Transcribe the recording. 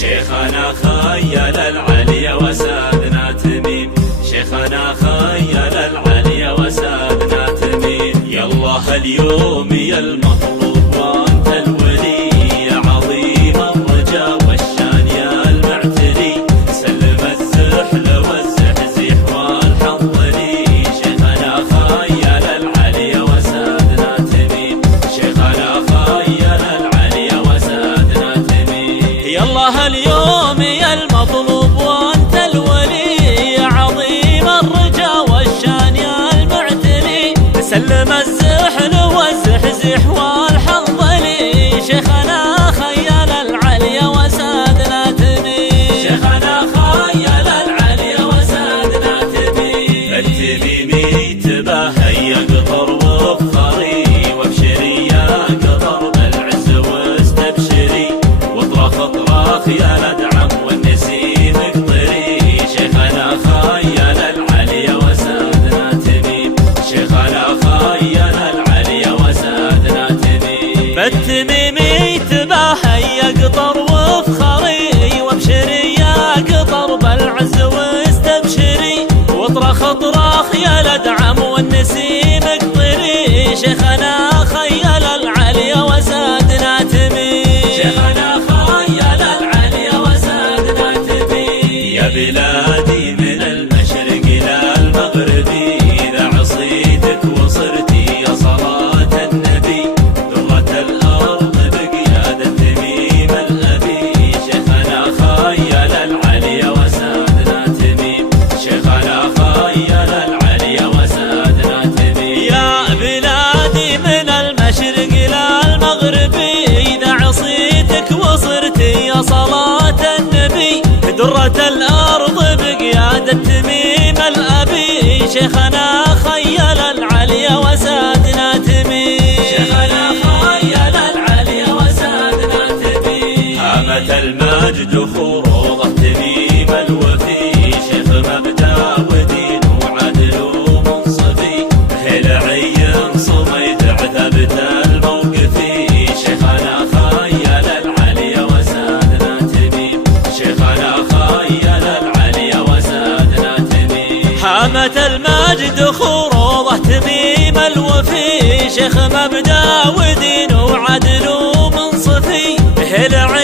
شيخنا خيل العلي وسادنا تميم، شيخنا خيل العلي وسادنا تميم. يا الله اليوم يا المطلوب وانت الولي، يا عظيم الرجا والشان يا المعتلي، سلم الزحل والزحزيح والحظ لي. شيخنا خيل العلي وسادنا تميم، شيخنا خيل العلي وسادنا تميم. يا الله اليوم يا المطلوب وانت الولي، يا عظيم الرجا والشان يا المعتلي، سلم الزحل والزحزح والحظ لي. شيخنا خيل العلي وسادنا تميم، شيخنا خيل العلي وسادنا تميم. التميمي تباهي يقطر وافخري، وابشري يا قطر بالعز واستبشري، واطرخ اطراخ يا الادعم والنسيم اقطري. شيخنا خيل العلي وسادنا تميم، شيخنا خيل العلي وسادنا تميم. التميمي تباهي يقطر وافخري، وابشري يا قطر بالعز واستبشري، واطرخ اطراخ يا الادعم والنسيم اقطري. شيخنا خيل العلي وسادنا تميم، شيخنا خيل العلي وسادنا تميم. يا بلادي من المشرق الى المغرب، اذا عصيتك وصرتي يا صلاة النبي، ذرة الارض بقيادة تميم الابي. شيخنا خيل العلي وسادنا تميم، شيخنا خيل العلي وسادنا تميم. يا بلادي من المشرق الى المغرب، اذا عصيتك وصرتي يا صلاة النبي، درة الارض بقيادة تميم الابي. شيخنا خيل العلي وسادنا تميم، شيخنا خيل العلي وسادنا تميم. هامت المجد خروضه تميم الوفي، شيخ مبدأ ودين وعدل ومنصفي، هلعي صميت عتبت الموقفي. شيخنا خيل العلي وسادنا تميم، شيخنا خيل العلي وسادنا تميم. هامت المجد خروضه تميم الوفي، شيخ مبدأ ودين وعدل ومنصفي، هلعي